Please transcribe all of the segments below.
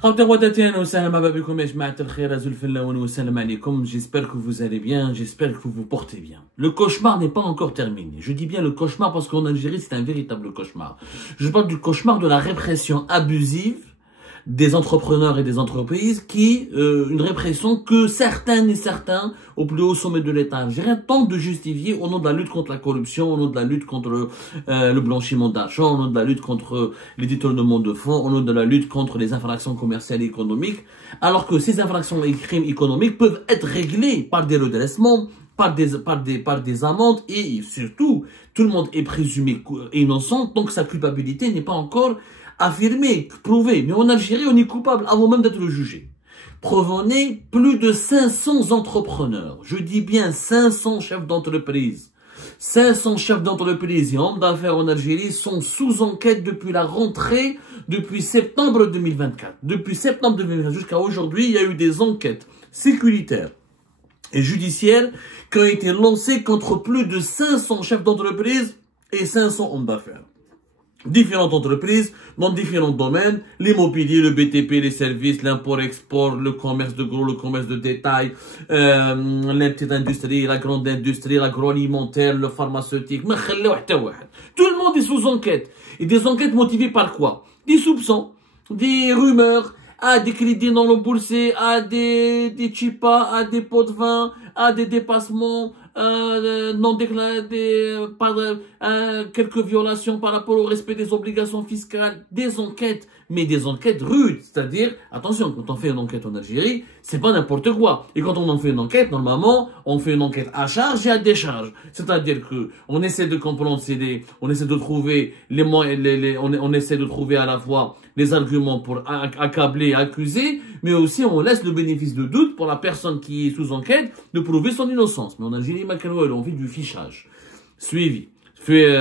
J'espère que vous allez bien, j'espère que vous vous portez bien. Le cauchemar n'est pas encore terminé. Je dis bien le cauchemar parce qu'en Algérie, c'est un véritable cauchemar. Je parle du cauchemar de la répression abusive des entrepreneurs et des entreprises une répression que certains et certains au plus haut sommet de l'État algérien tentent de justifier au nom de la lutte contre la corruption, au nom de la lutte contre le blanchiment d'argent, au nom de la lutte contre les détournements de fonds, au nom de la lutte contre les infractions commerciales et économiques, alors que ces infractions et crimes économiques peuvent être réglés par des redressements, par des amendes et surtout, tout le monde est présumé innocent, donc sa culpabilité n'est pas encore affirmé, prouvé. Mais en Algérie, on est coupable avant même d'être jugé. Provenez plus de 500 entrepreneurs. Je dis bien 500 chefs d'entreprise. 500 chefs d'entreprise et hommes d'affaires en Algérie sont sous enquête depuis la rentrée, depuis septembre 2024. Depuis septembre 2024 jusqu'à aujourd'hui, il y a eu des enquêtes sécuritaires et judiciaires qui ont été lancées contre plus de 500 chefs d'entreprise et 500 hommes d'affaires. Différentes entreprises dans différents domaines, l'immobilier, le BTP, les services, l'import-export, le commerce de gros, le commerce de détail, la petite industrie, la grande industrie, l'agroalimentaire, le pharmaceutique. Tout le monde est sous enquête. Et des enquêtes motivées par quoi? Des soupçons, des rumeurs, à des crédits non remboursés, à des chipas, à des pots de vin, à des dépassements, non déclarés, quelques violations par rapport au respect des obligations fiscales, des enquêtes, mais des enquêtes rudes. C'est-à-dire, attention, quand on fait une enquête en Algérie, c'est pas n'importe quoi. Et quand on en fait une enquête, normalement, on fait une enquête à charge et à décharge. C'est-à-dire que on essaie de comprendre, on essaie de trouver on essaie de trouver à la fois les arguments pour accabler, accuser, mais aussi on laisse le bénéfice de doute pour la personne qui est sous enquête de prouver son innocence. Mais en Algérie, on fait du fichage, suivi, fait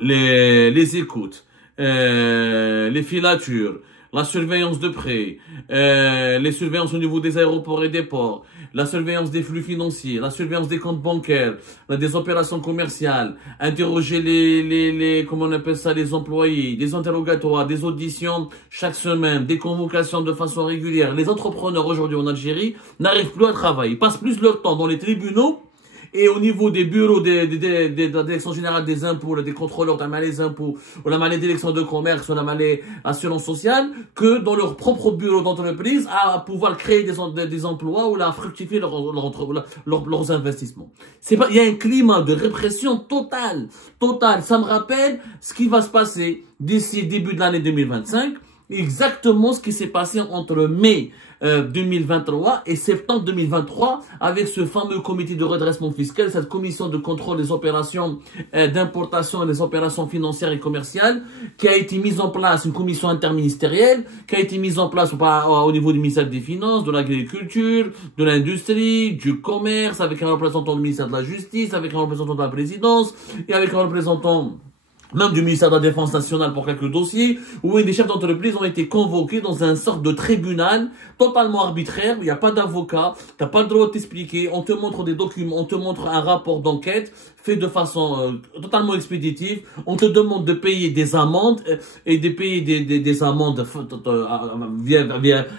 les écoutes, les filatures, la surveillance de près, les surveillances au niveau des aéroports et des ports, la surveillance des flux financiers, la surveillance des comptes bancaires, des opérations commerciales, interroger comment on appelle ça, les employés, des interrogatoires, des auditions chaque semaine, des convocations de façon régulière. Les entrepreneurs aujourd'hui en Algérie n'arrivent plus à travailler, ils passent plus leur temps dans les tribunaux et au niveau des bureaux de la direction générale des impôts, des contrôleurs, on a les impôts, on a les directions de commerce, on a les assurances sociales, que dans leur propre bureau d'entreprise à pouvoir créer des emplois ou à fructifier leurs investissements. Il y a un climat de répression totale. Ça me rappelle ce qui va se passer d'ici début de l'année 2025. Exactement ce qui s'est passé entre mai 2023 et septembre 2023 avec ce fameux comité de redressement fiscal, cette commission de contrôle des opérations d'importation et des opérations financières et commerciales qui a été mise en place, une commission interministérielle qui a été mise en place au niveau du ministère des Finances, de l'Agriculture, de l'Industrie, du Commerce, avec un représentant du ministère de la Justice, avec un représentant de la Présidence et avec un représentant même du ministère de la Défense nationale pour quelques dossiers, où des chefs d'entreprise ont été convoqués dans un sorte de tribunal totalement arbitraire, où il n'y a pas d'avocat, tu n'as pas le droit de t'expliquer, on te montre des documents, on te montre un rapport d'enquête fait de façon totalement expéditive, on te demande de payer des amendes et de payer des amendes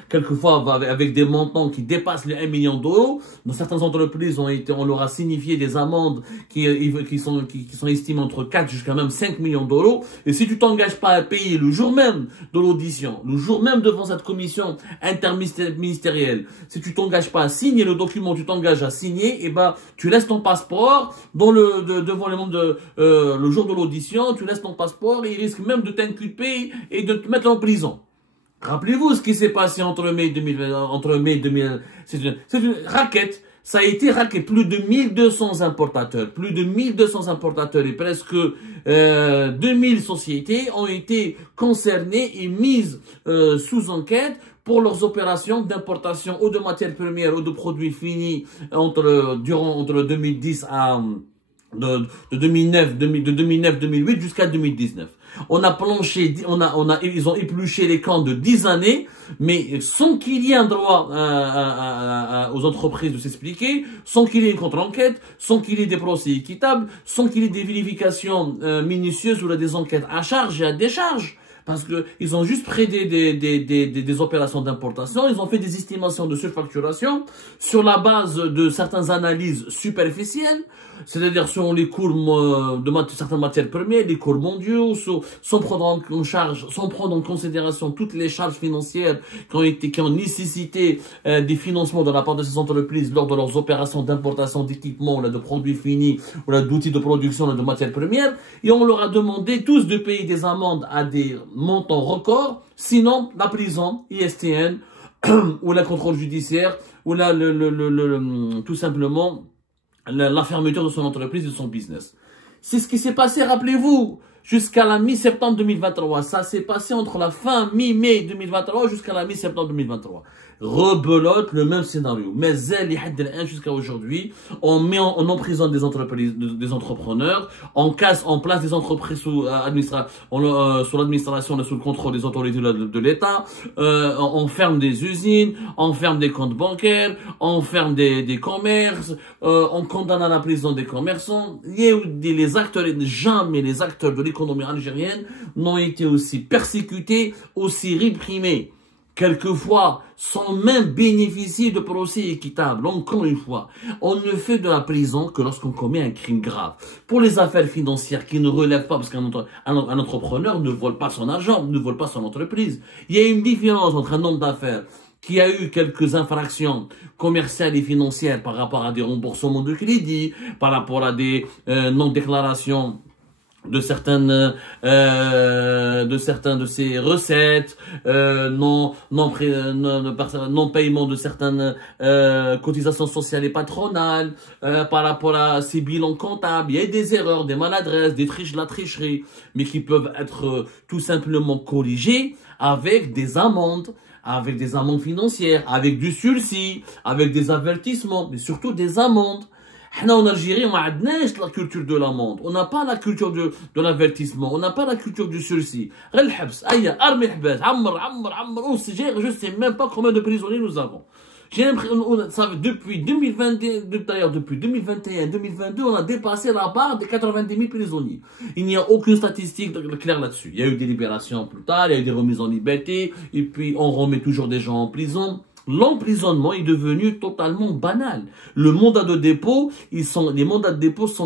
quelquefois avec des montants qui dépassent les 1 million d'euros. Dans certaines entreprises, on leur a signifié des amendes qui sont estimées entre 4 jusqu'à même 5 millions d'euros. Et si tu t'engages pas à payer le jour même de l'audition, le jour même devant cette commission interministérielle, si tu t'engages pas à signer le document, tu t'engages à signer, et tu laisses ton passeport devant les membres le jour de l'audition, tu laisses ton passeport et il risque même de t'inculper et de te mettre en prison. Rappelez-vous ce qui s'est passé entre mai 2000, c'est une raquette. Ça a été raqué. Plus de 1200 importateurs et presque 2000 sociétés ont été concernées et mises sous enquête pour leurs opérations d'importation ou de matières premières ou de produits finis entre 2010 à de 2009-2008 jusqu'à 2019. On a planché, ils ont épluché les camps de 10 années, mais sans qu'il y ait un droit aux entreprises de s'expliquer, sans qu'il y ait une contre-enquête, sans qu'il y ait des procès équitables, sans qu'il y ait des vérifications minutieuses ou des enquêtes à charge et à décharge. parce que ils ont juste pris des opérations d'importation, ils ont fait des estimations de surfacturation sur la base de certaines analyses superficielles, c'est-à-dire selon les cours de certaines matières premières, les cours mondiaux, sans prendre en charge, sans prendre en considération toutes les charges financières qui ont nécessité des financements de la part de ces entreprises lors de leurs opérations d'importation d'équipements, de produits finis, ou d'outils de production, de matières premières, et on leur a demandé tous de payer des amendes à des montants records, sinon la prison, ISTN, ou la contrôle judiciaire, ou tout simplement la fermeture de son entreprise et de son business. C'est ce qui s'est passé, rappelez-vous, jusqu'à la mi-septembre 2023. Ça s'est passé entre la fin mi-mai 2023 jusqu'à la mi-septembre 2023. Rebelote, le même scénario. Mais jusqu'à aujourd'hui, on emprisonne des entreprises, des entrepreneurs, on casse en place des entreprises sous l'administration et sous le contrôle des autorités de l'État, on ferme des usines, on ferme des comptes bancaires, on ferme des commerces, on condamne à la prison des commerçants. Les acteurs, jamais les acteurs de l'économie algérienne n'ont été aussi persécutés, aussi réprimés. Quelquefois, sans même bénéficier de procès équitables. Encore une fois, on ne fait de la prison que lorsqu'on commet un crime grave. Pour les affaires financières qui ne relèvent pas, parce qu'un entrepreneur ne vole pas son argent, ne vole pas son entreprise. Il y a une différence entre un homme d'affaires qui a eu quelques infractions commerciales et financières par rapport à des remboursements de crédit, par rapport à des non-déclarations de certaines de ces recettes, non paiement de certaines cotisations sociales et patronales, par rapport à ces bilans comptables. Il y a des erreurs, des maladresses, de la tricherie, mais qui peuvent être tout simplement corrigées avec des amendes financières, avec du sursis, avec des avertissements, mais surtout des amendes. En Algérie, on n'a pas la culture de l'amende, on n'a pas la culture de l'avertissement, on n'a pas la culture du sursis. Je ne sais même pas combien de prisonniers nous avons. J'ai l'impression, depuis 2022, d'ailleurs depuis 2021, 2022, on a dépassé la barre des 90 000 prisonniers. Il n'y a aucune statistique claire là-dessus. Il y a eu des libérations plus tard, il y a eu des remises en liberté, et puis on remet toujours des gens en prison. L'emprisonnement est devenu totalement banal. Les mandats de dépôt sont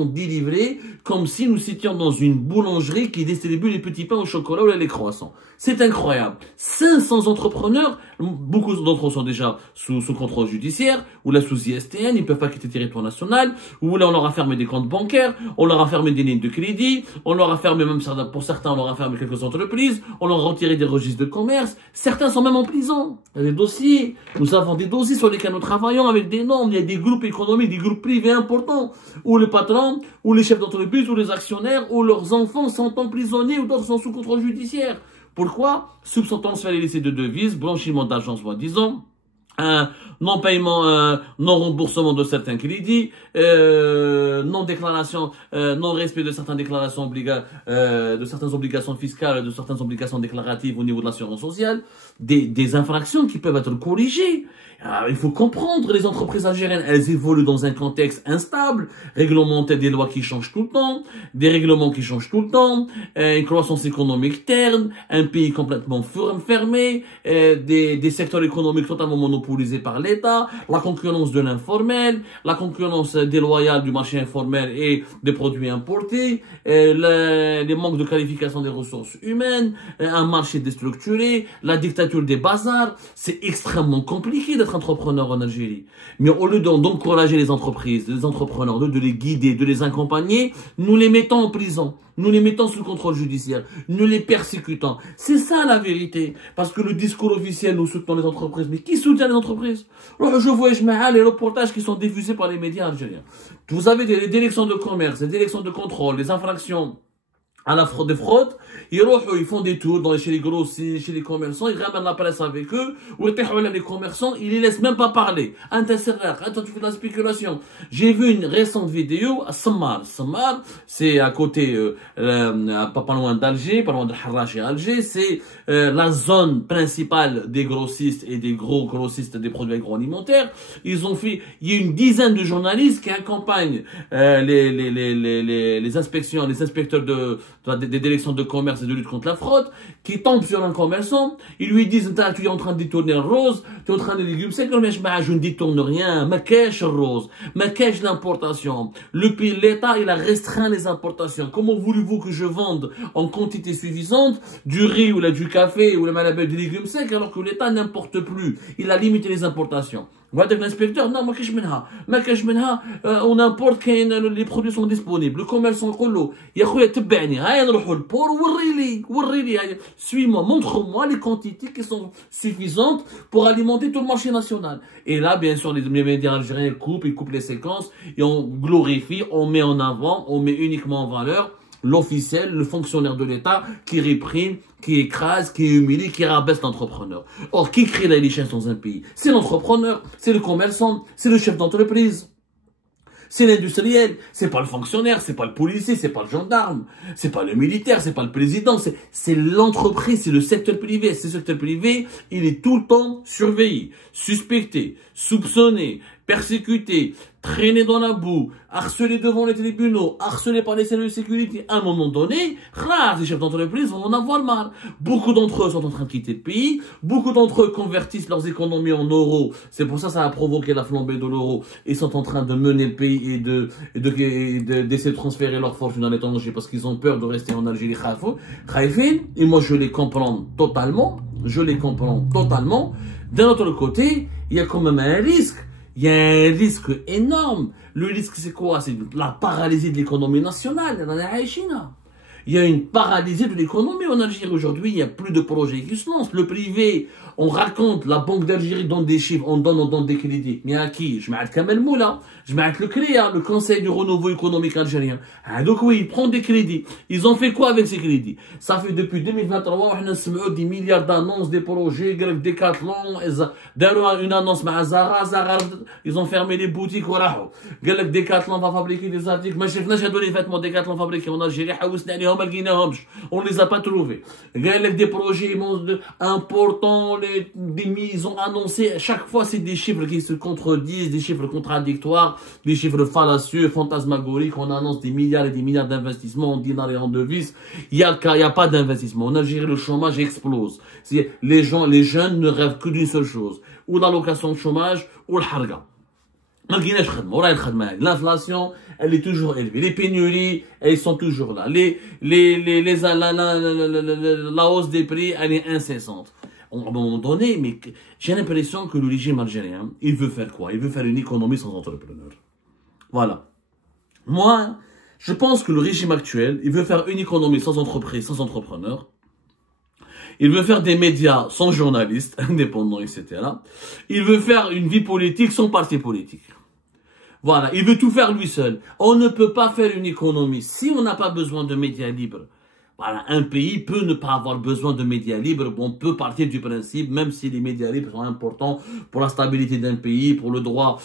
délivrés comme si nous étions dans une boulangerie qui distribue les petits pains au chocolat ou les croissants. C'est incroyable. 500 entrepreneurs, beaucoup d'entre eux sont déjà sous contrôle judiciaire, ou là sous ISTN, ils ne peuvent pas quitter le territoire national, ou là on leur a fermé des comptes bancaires, on leur a fermé des lignes de crédit, on leur a fermé, même pour certains, on leur a fermé quelques entreprises, on leur a retiré des registres de commerce, certains sont même en prison. Il y a des dossiers. Nous avons des dossiers sur lesquels nous travaillons avec des normes. Il y a des groupes économiques, des groupes privés importants, où le patron, ou les chefs d'entreprise, ou les actionnaires, ou leurs enfants sont emprisonnés, ou d'autres sont sous contrôle judiciaire. Pourquoi? Soupçon transfert illicite de devises, blanchiment d'argent soi-disant, non-paiement, non-remboursement de certains crédits, non-déclaration, non-respect de certaines déclarations de certaines obligations fiscales, de certaines obligations déclaratives au niveau de l'assurance sociale, des infractions qui peuvent être corrigées. Alors, il faut comprendre, les entreprises algériennes, elles évoluent dans un contexte instable, réglementé, des lois qui changent tout le temps, des règlements qui changent tout le temps, une croissance économique terne, un pays complètement fermé, des secteurs économiques totalement monopolisés par l'État, la concurrence de l'informel, la concurrence déloyale du marché informel et des produits importés, les manques de qualification des ressources humaines, un marché déstructuré, la dictature des bazars. C'est extrêmement compliqué d'être entrepreneur en Algérie. Mais au lieu d'encourager les entreprises, les entrepreneurs, de les guider, de les accompagner, nous les mettons en prison. Nous les mettons sous contrôle judiciaire. Nous les persécutons. C'est ça la vérité. Parce que le discours officiel, nous soutenons les entreprises. Mais qui soutient les entreprises? Alors, je vois les reportages qui sont diffusés par les médias algériens. Vous avez des élections de commerce, des élections de contrôle, des infractions à la fraude, ils font des tours chez les grossistes, chez les commerçants, ils ramènent la presse avec eux, ou les commerçants, ils les laissent même pas parler. Tu fais de la spéculation. J'ai vu une récente vidéo à Samar. Samar, c'est à côté, pas loin d'Alger, pas loin de Harrach et Alger, c'est la zone principale des grossistes et des gros grossistes des produits agroalimentaires. Il y a une dizaine de journalistes qui accompagnent les inspections, les inspecteurs des élections de commerce et de lutte contre la fraude, qui tombent sur un commerçant, ils lui disent, tu es en train de détourner le rose, tu es en train de légumes secs, mais je ne détourne rien, ma cache rose, ma cache l'importation. L'État, il a restreint les importations. Comment voulez-vous que je vende en quantité suffisante du riz ou du café ou des légumes secs alors que l'État n'importe plus? Il a limité les importations. L'inspecteur, non, on importe quand les produits sont disponibles. Le commerçant, suis-moi, montre-moi les quantités qui sont suffisantes pour alimenter tout le marché national. Et là, bien sûr, les médias algériens ils coupent les séquences et on glorifie, on met en avant, on met uniquement en valeur l'officiel, le fonctionnaire de l'État qui réprime, qui écrase, qui humilie, qui rabaisse l'entrepreneur. Or, qui crée la richesse dans un pays? C'est l'entrepreneur, c'est le commerçant, c'est le chef d'entreprise. C'est l'industriel, c'est pas le fonctionnaire, c'est pas le policier, c'est pas le gendarme, c'est pas le militaire, c'est pas le président, c'est l'entreprise, c'est le secteur privé. Ce secteur privé, il est tout le temps surveillé, suspecté, soupçonné, persécuté, traîné dans la boue, harcelé devant les tribunaux, harcelé par les services de sécurité. À un moment donné, les chefs d'entreprise vont en avoir marre. Beaucoup d'entre eux sont en train de quitter le pays, beaucoup d'entre eux convertissent leurs économies en euros. C'est pour ça que ça a provoqué la flambée de l'euro. Ils sont en train de mener le pays et d'essayer de transférer leur fortune à l'étranger parce qu'ils ont peur de rester en Algérie. Et moi, je les comprends totalement. D'un autre côté, il y a quand même un risque. Il y a un risque énorme. Le risque, c'est quoi? C'est la paralysie de l'économie nationale. Il y a une paralysie de l'économie en Algérie. Aujourd'hui, il n'y a plus de projets qui se lancent. Le privé, on raconte, la Banque d'Algérie donne des chiffres, on donne des crédits. Mais à qui? Je mets Kamel Moula, je mets le CREA, le Conseil du renouveau économique algérien. Donc oui, ils prennent des crédits. Ils ont fait quoi avec ces crédits? Ça fait depuis 2023, on a des milliards d'annonces, des projets, Decathlon, une annonce à Zara, ils ont fermé les boutiques. Decathlon va fabriquer des articles. Mais je n'ai les vêtements Decathlon fabriqués en Algérie, on ne les a pas trouvés. Des projets importants, ils ont annoncé, chaque fois c'est des chiffres qui se contredisent, des chiffres contradictoires, des chiffres fallacieux, fantasmagoriques, on annonce des milliards et des milliards d'investissements en dinars et en devises. Il y a pas d'investissement. En Algérie, le chômage explose. Les jeunes ne rêvent que d'une seule chose, ou l'allocation de chômage, ou le harga. L'inflation, elle est toujours élevée. Les pénuries, elles sont toujours là. La hausse des prix, elle est incessante. À un moment donné, mais j'ai l'impression que le régime algérien, il veut faire quoi? Il veut faire une économie sans entrepreneurs. Voilà. Moi, je pense que le régime actuel, il veut faire une économie sans entreprise, sans entrepreneurs. Il veut faire des médias sans journalistes, indépendants, etc. Il veut faire une vie politique sans parti politique. Voilà, il veut tout faire lui seul. On ne peut pas faire une économie si on n'a pas besoin de médias libres. Voilà, un pays peut ne pas avoir besoin de médias libres. On peut partir du principe, même si les médias libres sont importants pour la stabilité d'un pays, pour le droit,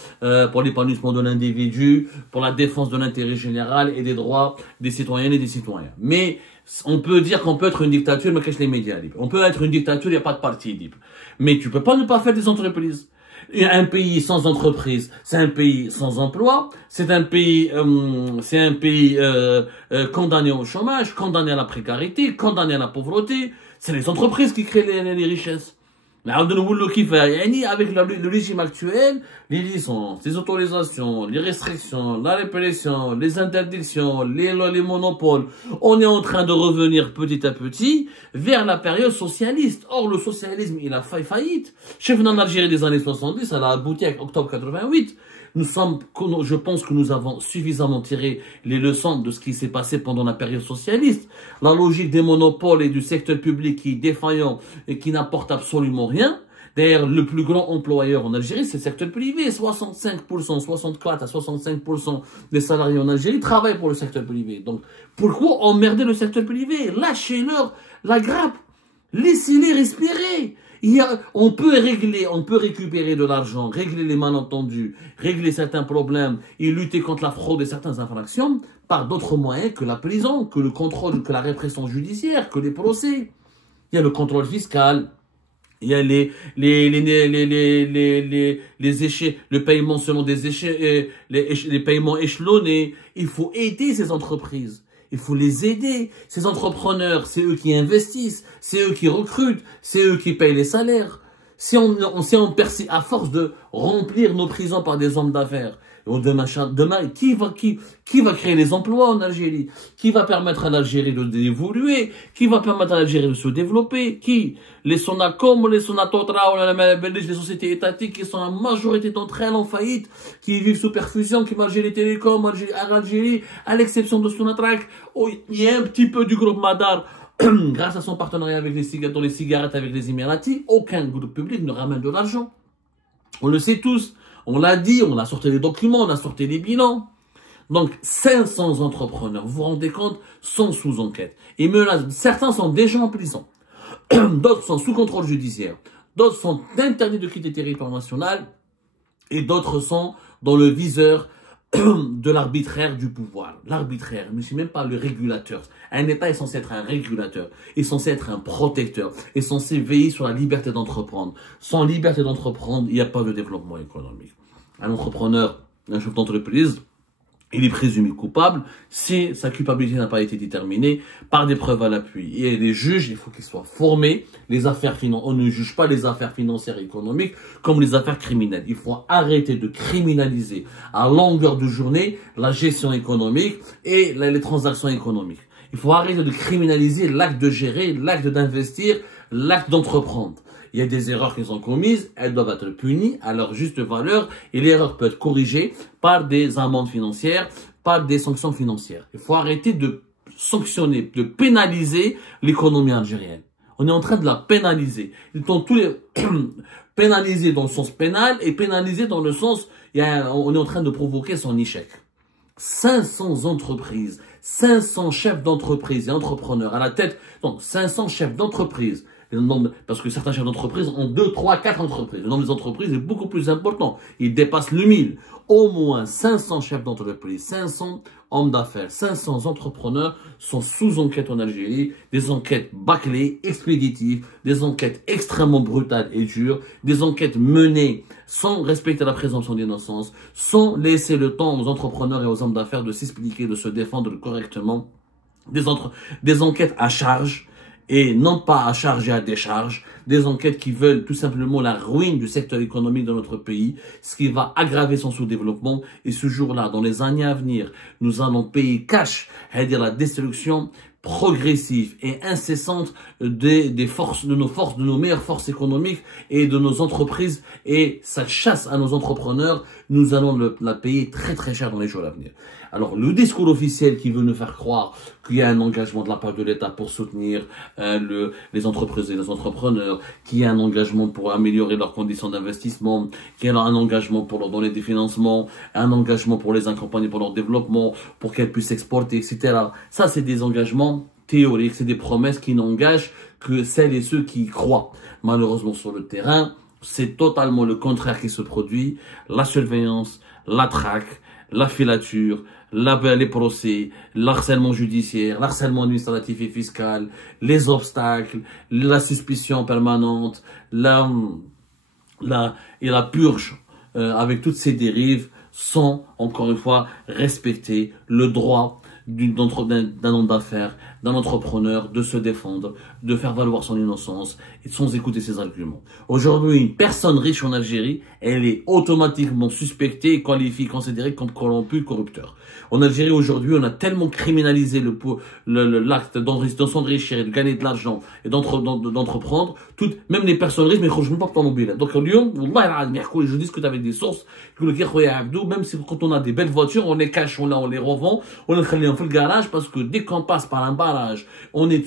pour l'épanouissement de l'individu, pour la défense de l'intérêt général et des droits des citoyennes et des citoyens. Mais on peut dire qu'on peut être une dictature, mais qu'est-ce que les médias libres? On peut être une dictature, il n'y a pas de parti libre. Mais tu peux pas ne pas faire des entreprises. Un pays sans entreprise, c'est un pays sans emploi, c'est un pays condamné au chômage, condamné à la précarité, condamné à la pauvreté. C'est les entreprises qui créent les richesses. Mais avec le régime actuel, les licences, les autorisations, les restrictions, la répression, les interdictions, les monopoles, on est en train de revenir petit à petit vers la période socialiste. Or, le socialisme, il a fait faillite. Chef en Algérie des années 70, elle a abouti avec octobre 88. Je pense que nous avons suffisamment tiré les leçons de ce qui s'est passé pendant la période socialiste. La logique des monopoles et du secteur public qui est défaillant et qui n'apporte absolument rien. D'ailleurs, le plus grand employeur en Algérie, c'est le secteur privé. 65%, 64 à 65% des salariés en Algérie travaillent pour le secteur privé. Donc, pourquoi emmerder le secteur privé? Lâchez-leur la grappe. Laissez-les respirer. On peut récupérer de l'argent, régler les malentendus, régler certains problèmes et lutter contre la fraude et certaines infractions par d'autres moyens que la prison, que le contrôle, que la répression judiciaire, que les procès. Il y a le contrôle fiscal, il y a les échets, le paiement selon des échets, les paiements échelonnés. Il faut aider ces entreprises. Il faut les aider. Ces entrepreneurs, c'est eux qui investissent, c'est eux qui recrutent, c'est eux qui payent les salaires. Si on persiste à force de remplir nos prisons par des hommes d'affaires, demain, qui va créer les emplois en Algérie? Qui va permettre à l'Algérie d'évoluer? Qui va permettre à l'Algérie de se développer? Qui? Les Sonacom ou les Sonatotra ou les sociétés étatiques qui sont la majorité d'entre elles en faillite, qui vivent sous perfusion, qui marchent les télécoms à l'Algérie, à l'exception de Sonatrach. Oh, il y a un petit peu du groupe Madar. Grâce à son partenariat avec les cigarettes avec les Émiratis, aucun groupe public ne ramène de l'argent. On le sait tous. On l'a dit, on a sorti les documents, on a sorti les bilans. Donc, 500 entrepreneurs, vous vous rendez compte, sont sous enquête. Et certains sont déjà en prison. D'autres sont sous contrôle judiciaire. D'autres sont interdits de quitter le territoire national. Et d'autres sont dans le viseur de l'arbitraire du pouvoir. L'arbitraire, mais je ne suis même pas le régulateur. Un État est censé être un régulateur, est censé être un protecteur, est censé veiller sur la liberté d'entreprendre. Sans liberté d'entreprendre, il n'y a pas de développement économique. Un entrepreneur, un chef d'entreprise, il est présumé coupable si sa culpabilité n'a pas été déterminée par des preuves à l'appui. Et les juges, il faut qu'ils soient formés. On ne juge pas les affaires financières et économiques comme les affaires criminelles. Il faut arrêter de criminaliser à longueur de journée la gestion économique et les transactions économiques. Il faut arrêter de criminaliser l'acte de gérer, l'acte d'investir, l'acte d'entreprendre. Il y a des erreurs qui sont commises, elles doivent être punies à leur juste valeur et l'erreur peut être corrigée par des amendes financières, par des sanctions financières. Il faut arrêter de sanctionner, de pénaliser l'économie algérienne. On est en train de la pénaliser. Pénaliser dans le sens pénal et pénaliser dans le sens, on est en train de provoquer son échec. 500 entreprises, 500 chefs d'entreprise et entrepreneurs à la tête, donc 500 chefs d'entreprise. Parce que certains chefs d'entreprise ont 2, 3, 4 entreprises. Le nombre des entreprises est beaucoup plus important. Il dépasse le 1000. Au moins 500 chefs d'entreprise, 500 hommes d'affaires, 500 entrepreneurs sont sous enquête en Algérie. Des enquêtes bâclées, expéditives, des enquêtes extrêmement brutales et dures, des enquêtes menées sans respecter la présomption d'innocence, sans laisser le temps aux entrepreneurs et aux hommes d'affaires de s'expliquer, de se défendre correctement. Des enquêtes à charge, et non pas à charge et à décharge, des enquêtes qui veulent tout simplement la ruine du secteur économique de notre pays, ce qui va aggraver son sous-développement. Et ce jour-là, dans les années à venir, nous allons payer cash, c'est-à-dire la destruction progressive et incessante de nos meilleures forces économiques et de nos entreprises, et cette chasse à nos entrepreneurs, nous allons la payer très très cher dans les jours à venir. Alors, le discours officiel qui veut nous faire croire qu'il y a un engagement de la part de l'État pour soutenir les entreprises et les entrepreneurs, qu'il y a un engagement pour améliorer leurs conditions d'investissement, qu'il y a un engagement pour leur donner des financements, un engagement pour les accompagner pour leur développement, pour qu'elles puissent exporter, etc. Ça, c'est des engagements théoriques, c'est des promesses qui n'engagent que celles et ceux qui y croient. Malheureusement, sur le terrain, c'est totalement le contraire qui se produit. La surveillance, la traque, la filature, les procès, l'harcèlement judiciaire, l'harcèlement administratif et fiscal, les obstacles, la suspicion permanente, la purge avec toutes ces dérives sans, encore une fois, respecter le droit d'un homme d'affaires, d'un entrepreneur de se défendre, de faire valoir son innocence et sans écouter ses arguments. Aujourd'hui, une personne riche en Algérie, elle est automatiquement suspectée et qualifiée, considérée comme corrompue, corrupteur. En Algérie, aujourd'hui, on a tellement criminalisé l'acte d'enrichir et de gagner de l'argent et d'entreprendre, même les personnes riches, mais je ne pas pour mobile. Donc, je discute avec des sources, même si quand on a des belles voitures, on les cache, on les revend, on les fait le garage, parce que dès qu'on passe par un barrage, on est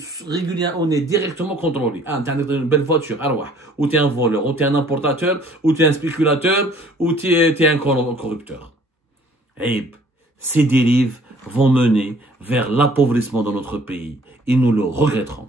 directement contrôlé. Ah, tu as une belle voiture, ou tu es un voleur, ou tu es un importateur, ou tu es un spéculateur, ou tu es un corrupteur. Et ces dérives vont mener vers l'appauvrissement de notre pays et nous le regretterons.